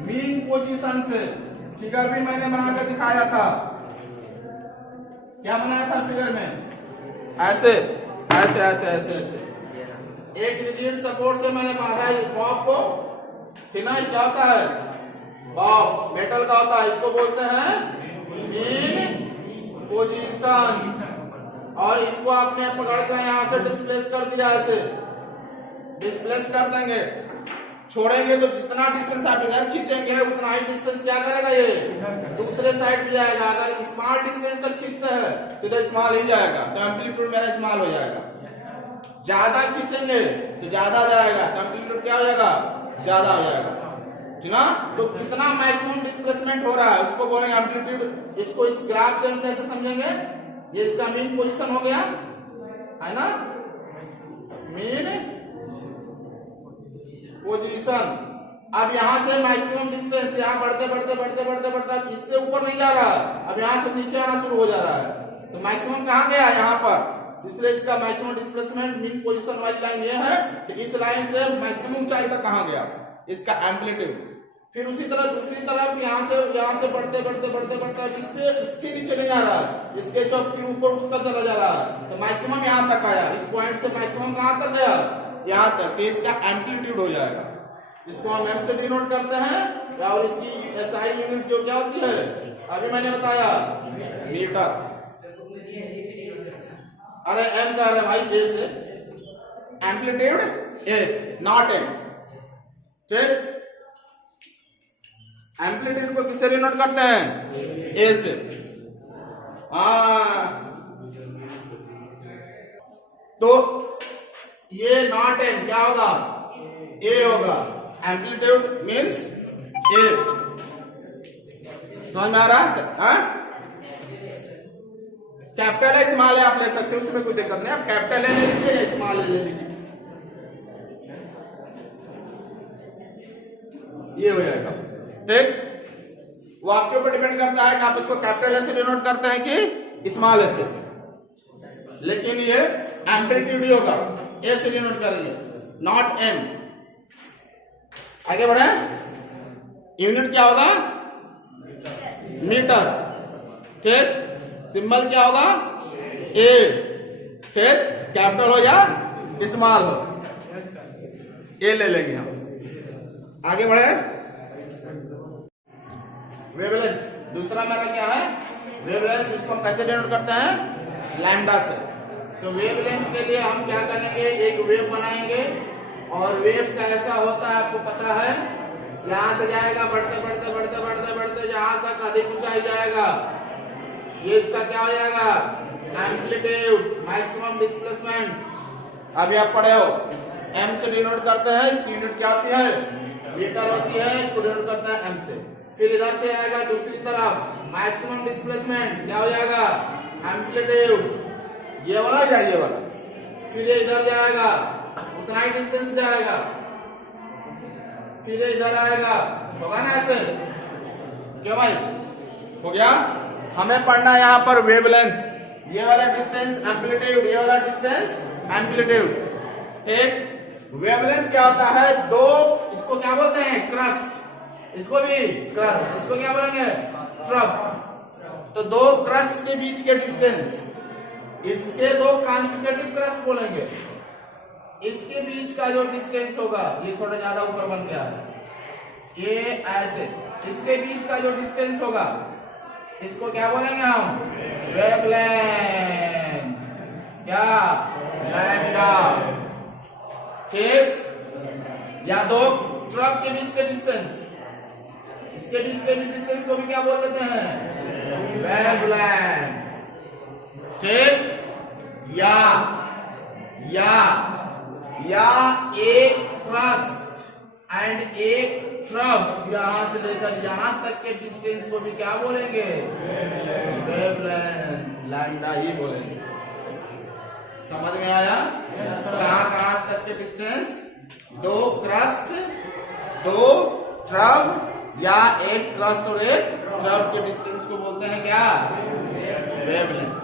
Mean position से। Figure भी मैंने बनाकर दिखाया था। क्या बनाया था फिगर में? ऐसे ऐसे ऐसे ऐसे ऐसे एक रिजिड सपोर्ट से मैंने बांधा बॉब को। ठीक ना? क्या होता है? बॉब मेटल का होता है, इसको बोलते हैं मीन पोजीशन। और इसको आपने पकड़ कर यहां से डिस्प्लेस कर दिया, ऐसे डिस्प्लेस कर देंगे। छोड़ेंगे तो जितना डिस्टेंस आप इधर खींचेंगे उतना ही डिस्टेंस क्या करेगा, ये दूसरे साइड भी जाएगा। अगर स्मॉल डिस्टेंस तक खींचते हैं तो इधर स्मॉल ही जाएगा, तो एम्पलीट्यूड मेरा स्मॉल हो जाएगा। ज्यादा खींचेंगे तो ज्यादा जाएगा, तो एम्पलीट्यूड क्या हो जाएगा, ज्यादा हो जाएगा। ठीक ना? तो कितना मैक्सिमम डिस्प्लेसमेंट हो रहा है उसको बोलेंगे एम्पलीट्यूड। इसको इस ग्राफ से हम कैसे समझेंगे? ये इसका मीन पोजीशन हो गया, है ना? Mean position. अब यहां से मैक्सिमम डिस्टेंस यहां बढ़ते बढ़ते बढ़ते बढ़ते बढ़ते इससे ऊपर नहीं जा रहा, अब यहां से नीचे आना शुरू हो जा रहा है। तो मैक्सिमम कहां गया? यहां पर। इसलिए इसका मैक्सिमम डिस्प्लेसमेंट मीन पोजीशन वाली लाइन ये है कि इस लाइन से मैक्सिमम ऊंचाई तक कहां गया, इसका एम्पलीट्यूड। फिर उसी तरह दूसरी तरफ यहां से बढ़ते बढ़ते बढ़ते बढ़ते इससे इसके नीचे नहीं आ रहा, इसके चौक के ऊपर उठता चला जा रहा है, तो मैक्सिमम यहां तक आया। इस पॉइंट से मैक्सिमम कहां तक गया, यहां तक। तो इसका एम्पलीट्यूड हो जाएगा। इसको हम एम से डिनोट करते हैं, और इसकी एसआई यूनिट जो क्या होती है, अभी मैंने बताया मीटर। अरे एम कह रहे भाई, ए से एम्पलीट्यूड ए, नॉट एम। ठीक? एम्पलीट्यूड को किससे डिनोट करते हैं? ए से। तो ये नॉट एम क्या होगा, ए होगा। एम्पलीट्यूड मीन्स ए। समझ में आ रहा है? कैपिटल है, स्मॉल है, आप ले सकते हो, उसमें कोई दिक्कत नहीं। आप कैपिटल ले लीजिए, स्मॉल ले लीजिए, ये हो जाएगा। ठीक? वो आपके ऊपर डिपेंड करता है कि आप उसको कैपिटल ए से डिनोट करते हैं कि स्मॉल ए से। लेकिन ये एम्पलीट्यूड ही होगा, ए से डिनोट करेंगे, नॉट एम। आगे बढ़े। यूनिट क्या होगा, मीटर। ठीक? सिंबल क्या होगा, ए। फिर कैपिटल हो या स्मॉल हो, ए ले लेंगे हम। आगे बढ़े। वेवलेंथ दूसरा मेरा क्या है, वेवलेंथ। इसको हम कैसे डिनोट करते हैं, लैम्डा से। तो वेवलेंथ के लिए हम क्या करेंगे, एक वेव बनाएंगे, और वेव कैसा होता है आपको पता है। यहां से जाएगा बढ़ते बढ़ते बढ़ते बढ़ते बढ़ते जहां तक अधिक ऊंचाई जाएगा, ये इसका क्या हो जाएगा, एम्पलीट्यूड, मैक्सिमम डिस्प्लेसमेंट। अभी आप पढ़े हो, एम से डिनोट करते हैं, इसकी यूनिट क्या होती है, मीटर होती है, इसको डिनोट करते हैं एम से। फिर इधर से आएगा दूसरी तरफ, मैक्सिमम डिस्प्लेसमेंट क्या हो जाएगा, एम्पलीट्यूड, ये वाला या ये वाला। फिर ये इधर जाएगा, उतना ही डिस्टेंस जाएगा, फिर ये इधर आएगा, होगा ना ऐसे? क्यों भाई, हो गया? हमें पढ़ना है यहाँ पर वेवलेंथ, ये वाला डिस्टेंस एम्पलीट्यूड, ये वाला डिस्टेंस एम्पलीट्यूड। एक वेवलेंथ क्या होता है, दो, इसको क्या बोलते हैं, क्रस्ट, इसको भी क्रस्ट, इसको क्या बोलेंगे, ट्रफ। तो दो क्रस्ट के बीच के डिस्टेंस, इसके दो कॉन्सेक्यूटिव क्रस्ट बोलेंगे। इसके बीच का जो डिस्टेंस होगा, ये थोड़ा ज्यादा ऊपर बन गया है, ये ऐसे, इसके बीच का जो डिस्टेंस होगा इसको क्या बोलेंगे हम, वेवलेंथ, क्या, लैम्डा। ठीक? या दो ट्रक के बीच के डिस्टेंस, इसके बीच के डिस्टेंस को भी क्या बोल देते हैं, वेवलेंथ। ठीक? या एक क्रस्ट एंड एक ट्रफ, यहां से लेकर यहां तक के डिस्टेंस को भी क्या बोलेंगे, वेवलेंथ, लैम्डा ही बोलेंगे। समझ में आया? कहां कहां तक के डिस्टेंस, दो क्रस्ट, दो ट्रफ, या एक क्रस्ट और एक ट्रफ के डिस्टेंस को बोलते हैं क्या, वेवलेंथ।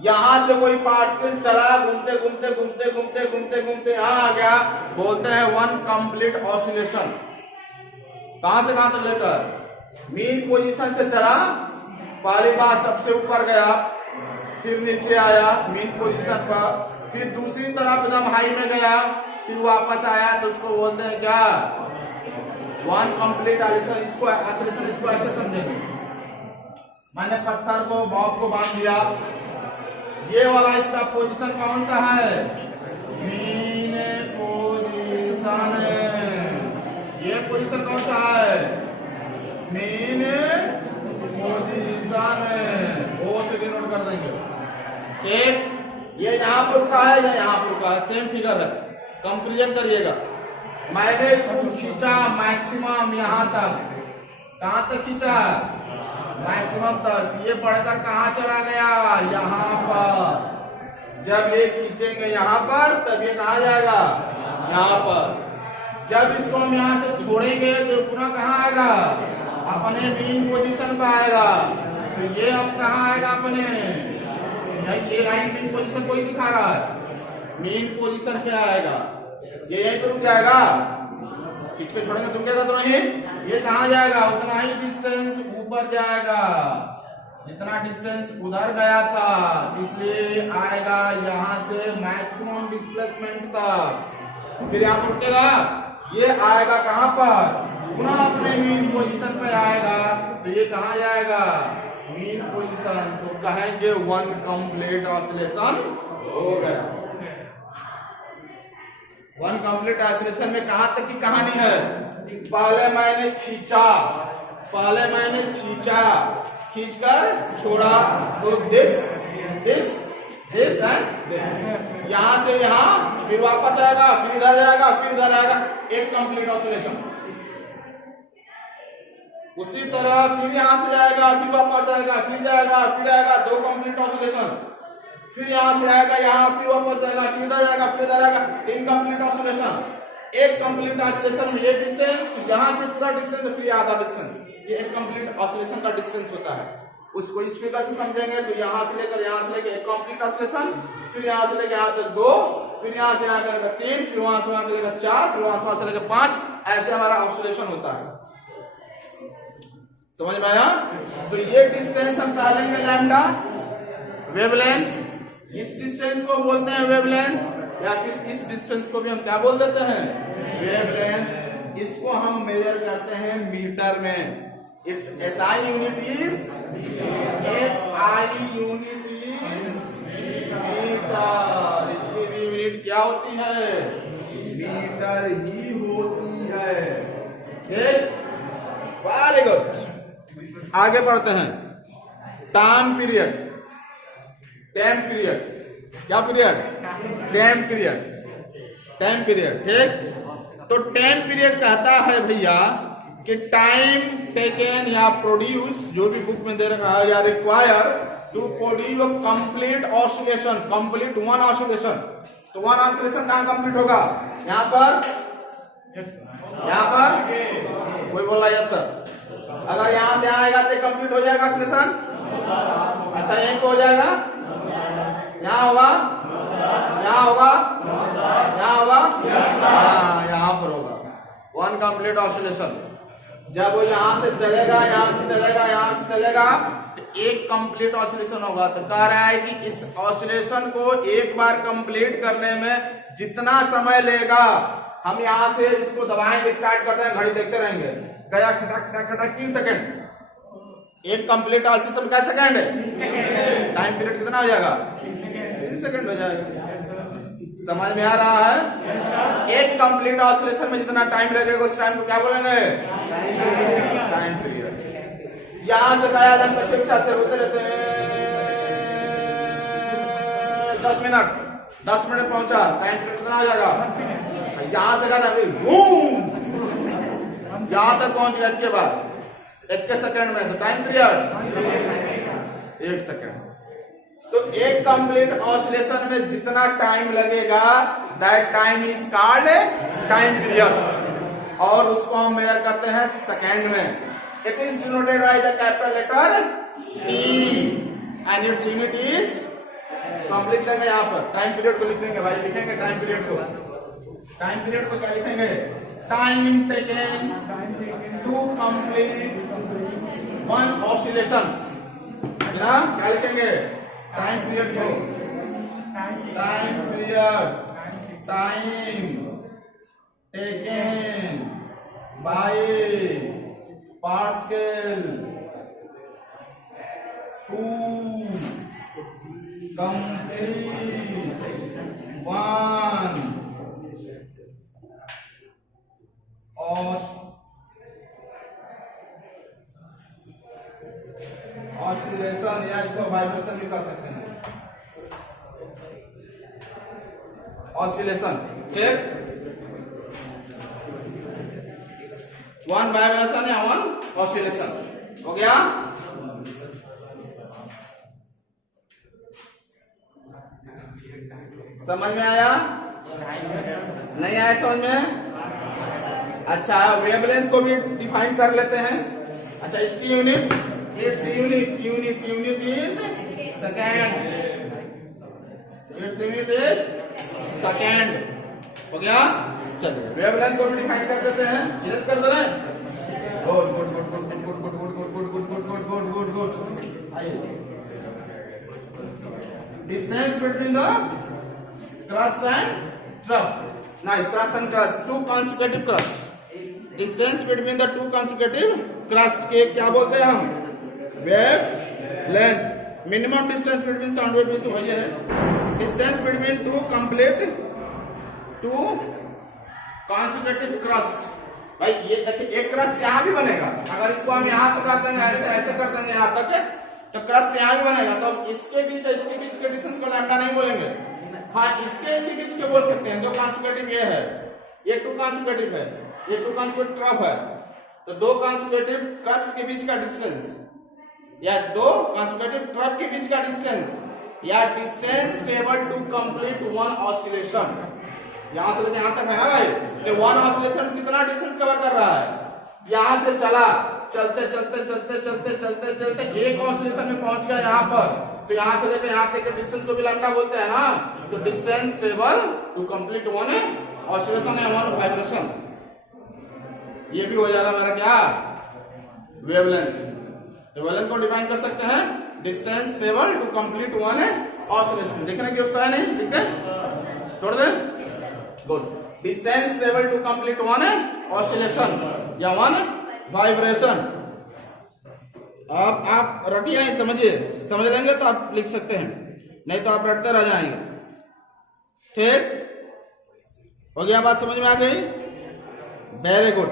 यहां से कोई पार्टिकल चला, घूमते घूमते घूमते घूमते घूमते घूमते यहां आ गया, बोलते हैं वन कंप्लीट ऑसिलेशन। कहां से कहां तक लेकर मीन पोजीशन से चला, पहली बार सबसे ऊपर गया, फिर नीचे आया मीन पोजीशन पर, फिर दूसरी तरफ एकदम हाई में गया, फिर वापस आया, तो उसको बोलते हैं क्या, वन कंप्लीट ऑसिलेशन। इसको ऑसिलेशन इसको ऐसे समझेंगे, मैंने पत्थर को बॉब को बांध दिया, ये वाला इसका पोजीशन कौन सा है, मीन पोजीशन। ये पोजीशन कौन सा है, मीन पोजीशन। वो से डिनोट कर देंगे, ठीक। ये यहां पर रुका है या यहां पर रुका है, सेम फिगर है, कंपेरिजन करिएगा। मैंने इसको खींचा मैक्सिमम यहां तक, कहां तक खींचा, मैक्सिमम तक, ये बढ़कर कहां चला गया, यहां पर। जब ये खींचेंगे यहां पर, तब ये कहां जाएगा, यहां पर। जब इसको हम यहां से छोड़ेंगे तो पुनः कहां आएगा, अपने मीन पोजीशन पर आएगा। तो ये अब कहां आएगा, अपने ये राइट मीन पोजीशन कोई दिखा रहा है, मीन पोजीशन पे आएगा। ये यहीं पर रुक जाएगा, खींच के छोड़ेंगे तुम क्या करते नहीं, ये कहां जाएगा, उतना ही डिस्टेंस ऊपर जाएगा जितना डिस्टेंस उधर गया था, इसलिए आएगा यहां से मैक्सिमम डिस्प्लेसमेंट तक। फिर यहां पर रुकेगा, ये आएगा कहां पर, पुनः अपने मीन पोजीशन पे आएगा, तो ये कहां जाएगा, मीन पोजीशन। तो कहेंगे वन कंप्लीट ऑसिलेशन हो गया। वन कंप्लीट ऑसिलेशन में कहां तक की कहानी है, पहले मैंने खींचा, खींचकर छोड़ा, तो दिस एंड दिस, यहां से यहां, फिर वापस आएगा, फिर इधर जाएगा, फिर इधर आएगा, एक कंप्लीट ऑसिलेशन। उसी तरह फिर यहां से जाएगा, फिर वापस आएगा, फिर जाएगा, फिर आएगा, दो कंप्लीट ऑसिलेशन। फिर यहां से आएगा यहां, फिर वापस जाएगा, फिर इधर जाएगा, फिर इधर आएगा, तीन कंप्लीट ऑसिलेशन। एक कंप्लीट ऑसिलेशन में ये डिस्टेंस, यहां से पूरा डिस्टेंस, फिर आधा डिस्टेंस, ये एक कंप्लीट ऑसिलेशन का डिस्टेंस होता है। उसको इस फिगर से समझेंगे तो यहां से लेकर एक कंप्लीट ऑसिलेशन, फिर यहां से लेकर यहां तक दो, फिर यहां से यहां तक तीन, फिर वहां से वहां तक चार, फिर वहां से लेकर पांच, ऐसे हमारा ऑसिलेशन होता है। समझ में आया। तो ये डिस्टेंस हम कहेंगे लैम्डा वेवलेंथ, इस डिस्टेंस को बोलते हैं वेवलेंथ, या फिर इस डिस्टेंस को भी हम क्या बोल देते हैं, वेवलेंथ। इसको हम मेजर करते हैं मीटर में। Its SI unit is metre. इसकी भी यूनिट क्या होती है, मीटर ही होती है, ठीक। वेरी गुड, आगे बढ़ते हैं। टाइम पीरियड, क्या पीरियड, टाइम पीरियड, ठीक। तो टाइम पीरियड कहता है भैया कि टाइम टेकन या प्रोड्यूस, जो भी बुक में दे रखा है, या require to produce complete oscillation, complete one oscillation. तो वन ऑसिलेशन कहां कंप्लीट होगा, यहां पर, यहां पर कोई बोला यस सर, अगर यहां से आएगा तो कंप्लीट हो जाएगा ऑसिलेशन। अच्छा यहीं पे हो जाएगा, यहां होगा, यहां होगा, यहां होगा, यहां पर होगा वन कंप्लीट ऑसिलेशन। जब वो यहां से चलेगा, यहां से चलेगा, यहां से चलेगा, तो एक कंप्लीट ऑसिलेशन होगा। तो कह रहा है कि इस ऑसिलेशन को एक बार कंप्लीट करने में जितना समय लेगा, हम यहां से इसको दबाएंगे, स्टार्ट करते हैं, घड़ी देखते रहेंगे, गया खटक खटक खटक 3 सेकंड। एक कंप्लीट ऑसिलेशन क्या सेकंड है, टाइम पीरियड कितना हो जाएगा, 3 सेकंड हो जाएगा। समझ में आ रहा है। एक कंप्लीट ऑसिलेशन में जितना टाइम लगेगा उस टाइम को क्या बोलेंगे, टाइम पीरियड। यहां से गया जब कच्चे से होते रहते हैं 10 मिनट पहुंचा, टाइम पीरियड कितना हो जाएगा, यहां से गया यहां तक पहुंच गया, इसके बाद 1 सेकंड में, तो टाइम पीरियड 1 सेकंड। तो एक कंप्लीट ऑसिलेशन में जितना टाइम लगेगा, that time is called time period, और उसको हम मेजर करते हैं सेकंड में। It is denoted by the capital letter T and its unit is, तो हम लिख देंगे यहां पर टाइम पीरियड को लिख देंगे भाई, लिखेंगे टाइम पीरियड को क्या लिखेंगे, time taken to complete one oscillation. क्या लिखेंगे? टाइम पीरियड को, time period, time taken by Pascal to complete one oscillation, या इसको वाइब्रेशन भी कर सकते हैं, ऑसिलेशन। ठीक, वन वाइब्रेशन या वन ऑसिलेशन हो गया। समझ में आया? नहीं आया समझ में? अच्छा, वेवलेंथ को भी डिफाइन कर लेते हैं। अच्छा, इसकी unit, it's unit is second, it's unit is second हो गया। चलिए वेवलेंथ को भी डिफाइन कर देते हैं, इरेज कर दे रहे हैं। Good good good good good good good good good good good good good good good. आइए, distance between the crust and trough, now crust and crust, two consecutive crust, distance between the two consecutive crust के क्या बोलते हैं हम? Wave length. Minimum distance between sound wave तो वही है, distance between two consecutive crust। भाई ये देखिए, एक क्रस्ट यहाँ भी बनेगा, अगर इसको हम यहाँ से कर देंगे, ऐसे ऐसे कर देंगे यहाँ तक, तो क्रस्ट यहाँ भी बनेगा। तो इसके बीच के डिस्टेंस को लैम्डा नहीं बोलेंगे। हाँ, इसके बीच के बोल सकते हैं। दो कॉन्सेक्यूटिव ये है, ये टू कॉन्सेक्यूटिव है, ये टू कॉन्सेक्यूटिव ट्रफ है, तो दो कॉन्सेक्यूटिव क्रस्ट के बीच का डिस्टेंस, या दो कॉन्सेक्यूटिव ट्रफ के बीच का डिस्टेंस, या distance table to complete one oscillation. यहां से लेकर यहां तक है ना भाई, तो वन ऑसिलेशन कितना डिस्टेंस कवर कर रहा है? यहां से चला, चलते चलते चलते चलते चलते चलते एक ऑसिलेशन में पहुंच गया यहाँ पर, तो यहां से लेकर यहां तक के डिस्टेंस को भी लैम्डा बोलते हैं ना। तो distance table to complete one oscillation या वन वाइब्रेशन, ये भी हो जाएगा मेरा क्या? वेवलेंथ। तो वेवलेंथ को डिफाइन कर सकते हैं, distance table to complete one oscillation. लिखने की जरूरत है नहीं, लिखते छोड़ दे। Good, distance table to complete one oscillation या वन वाइब्रेशन। आप रटिए नहीं, समझिए, समझ लेंगे तो आप लिख सकते हैं, नहीं तो आप रटते रह जाएंगे। ठीक हो गया? बात समझ में आ गई? Very good.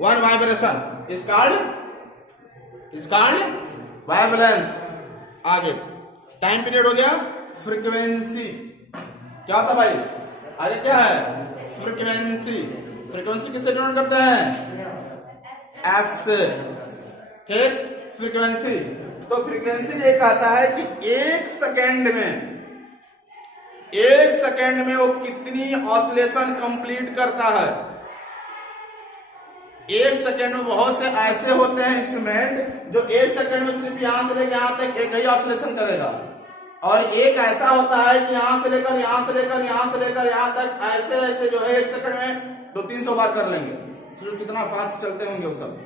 One vibration is called wavelength. आगे टाइम पीरियड हो गया, फ्रीक्वेंसी क्या था भाई? आगे क्या है? फ्रीक्वेंसी। फ्रीक्वेंसी किससे डिनोट करते हैं? एफ से। ठीक, फ्रीक्वेंसी। तो फ्रीक्वेंसी ये कहता है कि एक सेकेंड में वो कितनी ऑसिलेशन कंप्लीट करता है। एक सेकेंड में बहुत से ऐसे होते हैं इंस्ट्रूमेंट जो एक सेकेंड में सिर्फ यहां से लेकर यहां तक एक ही ऑसिलेशन करेगा, और एक ऐसा होता है कि यहां से लेकर यहां से लेकर यहां से लेकर यहां तक ऐसे ऐसे जो है एक सेकेंड में 200-300 बार कर लेंगे। सोचिए कितना फास्ट चलते होंगे वो सब,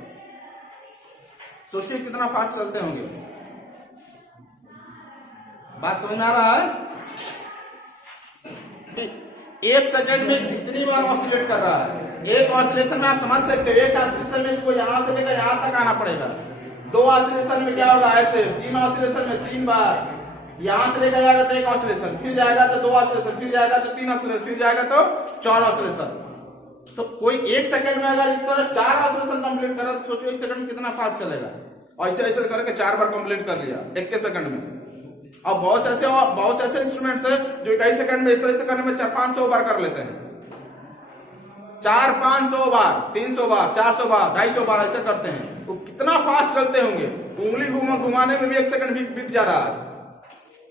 सोचिए कितना फास्ट चलते होंगे। बात समझ में आ रहा है? एक सेकेंड में कितनी बार ऑसिलेट कर रहा है। एक ऑसिलेशन में आप समझ सकते हो, एक ऑसिलेशन में इसको यहां से लेकर यहां तक आना पड़ेगा। दो ऑसिलेशन में क्या होगा? ऐसे। तीन ऑसिलेशन में 3 बार यहां से लेकर जाएगा तो एक ऑसिलेशन, फिर जाएगा तो 2 ऑसिलेशन, फिर जाएगा तो 3 ऑसिलेशन, फिर जाएगा तो 4 ऑसिलेशन। तो कोई एक सेकंड में अगर इस तरह 4 ऑसिलेशन कंप्लीट करा तो सोचो एक सेकंड में कितना फास्ट चलेगा। और ऐसे ऐसे करके 4 बार कंप्लीट कर लिया एक के सेकंड में। और बहुत से ऐसे इंस्ट्रूमेंट्स है जो एक सेकंड में इस तरह से करने में 400-500 बार कर लेते हैं। 400-500 बार, 300 बार, 400 बार, 250 बार ऐसे करते हैं। वो कितना फास्ट चलते होंगे। उंगली घुमाने में भी एक सेकंड भी बीत जा रहा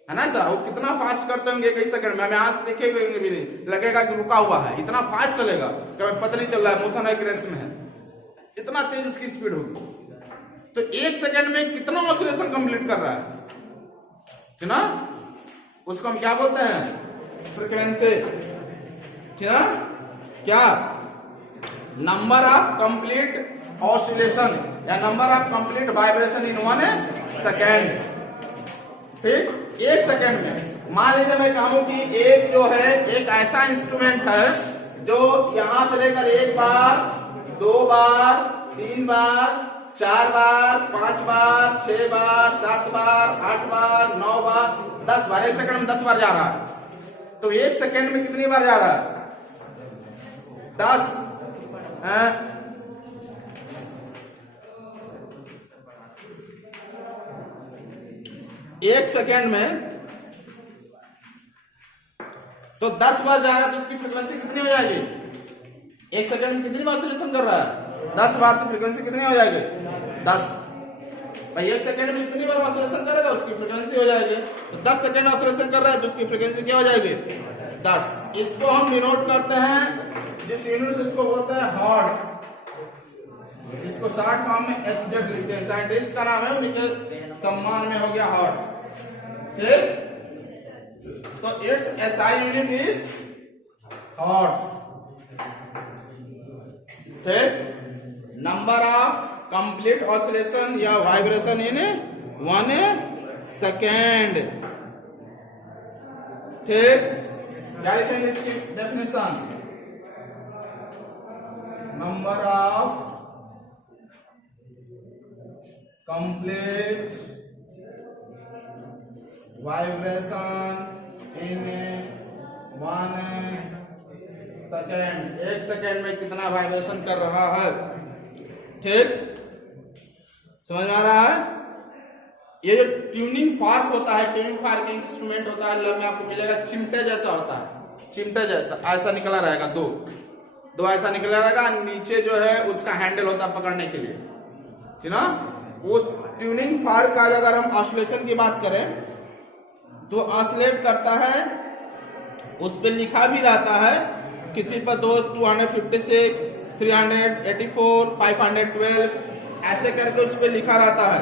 है ना सर। वो कितना फास्ट करते होंगे कई सेकंड में, हमें आज देखेंगे भी नहीं लगेगा कि रुका हुआ है, इतना फास्ट चलेगा कभी पता नहीं चल रहा है, मोशन एक रेस में है, इतना तेज उसकी स्पीड होगी। तो एक सेकंड में कितना ऑसिलेशन कंप्लीट कर रहा है ना, उसको हम क्या बोलते हैं? फ्रीक्वेंसी। ठीक है? क्या? नंबर ऑफ कंप्लीट ऑसिलेशन या number of complete vibration in 1 second. ठीक, 1 सेकेंड में मान लीजिए मैं कहूं कि एक जो है एक ऐसा इंस्ट्रूमेंट है जो यहां से लेकर 1 बार 2 बार 3 बार 4 बार 5 बार 6 बार 7 बार 8 बार 9 बार 10 बार, 1 सेकंड में 10 बार जा रहा है। तो 1 सेकंड में कितनी बार जा रहा है? 10। 1 सेकेंड में तो 10 बार जा रहा है, तो उसकी फ्रीक्वेंसी कितनी हो जाएगी? 1 सेकेंड में कितनी बार ऑसिलेशन कर रहा है? 10 बार। तो फ्रीक्वेंसी कितनी हो जाएगी? 10 भाई। 1 सेकेंड में कितनी बार ऑसिलेशन करेगा, उसकी फ्रीक्वेंसी हो जाएगी। तो 10 सेकेंड ऑसिलेशन कर रहा है तो उसकी फ्रीक्वेंसी क्या हो जाएगी? 10। इसको हम डिनोट करते हैं, जिस यूनिट से इसको बोलते हैं हर्ट्ज, इसको शॉर्ट फॉर्म में HZ लिखते हैं। साइंटिस्ट का नाम है, उनके सम्मान में हो गया हर्ट्ज। ठीक, तो it's SI unit is hertz. ठीक, नंबर ऑफ कंप्लीट ऑसिलेशन या वाइब्रेशन इन 1 सेकेंड। ठीक, क्या लिखेंगे इसकी definition? Number of complete vibration in 1 second. 1 second में कितना वाइब्रेशन कर रहा है। ठीक, समझ में आ रहा है? ये जो ट्यूनिंग फॉर्क होता है, ट्यूनिंग फॉर्क इंस्ट्रूमेंट होता है, में आपको मिलेगा चिमटे जैसा होता है, चिमटे जैसा ऐसा निकला रहेगा, दो ऐसा निकला रहेगा। नीचे जो है उसका हैंडल होता है पकड़ने के लिए, ठीक ना। उस ट्यूनिंग फॉर्क का अगर हम ऑसिलेशन की बात करें तो ऑसिलेट करता है, उस पर लिखा भी रहता है, किसी पर 256 384 512 ऐसे करके उस पर लिखा रहता है।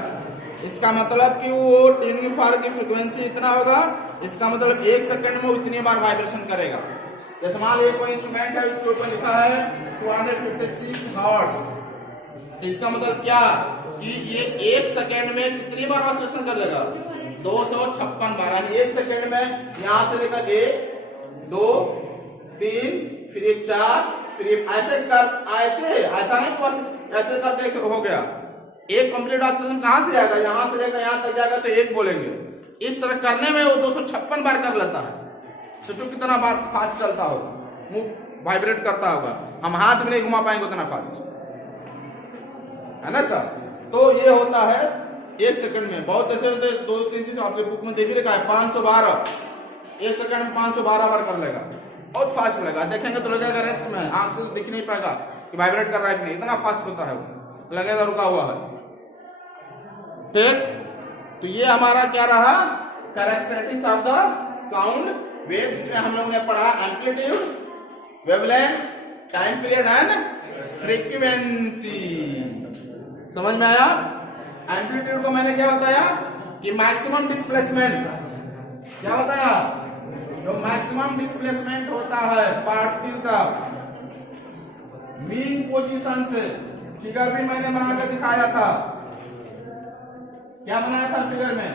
इसका मतलब कि वो ट्यूनिंग फॉर्क की फ्रीक्वेंसी इतना होगा, इसका मतलब 1 सेकंड में उतनी बार वाइब्रेशन करेगा। जैसे मान लीजिए कोई इंस्ट्रूमेंट है, उसके ऊपर लिखा है 256 हर्ट्ज, तो इसका मतलब क्या कि ये 1 सेकेंड में कितनी बार ऑसिलेशन कर लेगा? 256 बार। यानी 1 सेकेंड में यहां से लेकर 1 2 3 फिर 4 फिर ऐसे ऐसा नहीं, बस ऐसे करते हो गया। एक कंप्लीट ऑसिलेशन कहां से जाएगा? यहां से लेकर यहां तक जाएगा तो 1 बोलेंगे। इस तरह करने में वो 256 बार कर लेता है। सोचो कितना बार फास्ट चलता होगा, मुंह वाइब्रेट करता होगा, हम हाथ में नहीं घुमा पाएंगे उतना फास्ट, है ना सर। तो ये होता है 1 सेकंड में। बहुत ऐसे होते हैं 2-3 आपके बुक में दे भी रखा है 512, 1 सेकंड में 512 बार कर लेगा, बहुत फास्ट लगा। देखेंगे तो लगेगा रेस्ट में, आंख से तो दिख नहीं पाएगा कि वाइब्रेट कर रहा है कि नहीं, इतना फास्ट होता है वो, लगेगा रुका हुआ है। ठीक, तो ये हमारा क्या रहा? Characteristics of the sound wave, जिसमें हम लोगों ने पढ़ा amplitude, wavelength, time period and frequency. समझ में आया? एम्पलीट्यूड को मैंने क्या बताया कि मैक्सिमम डिस्प्लेसमेंट, क्या बताया? जो मैक्सिमम डिस्प्लेसमेंट होता है पार्टिकल का मीन पोजीशन से, फिगर भी मैंने बनाकर दिखाया था। क्या बनाया था फिगर में?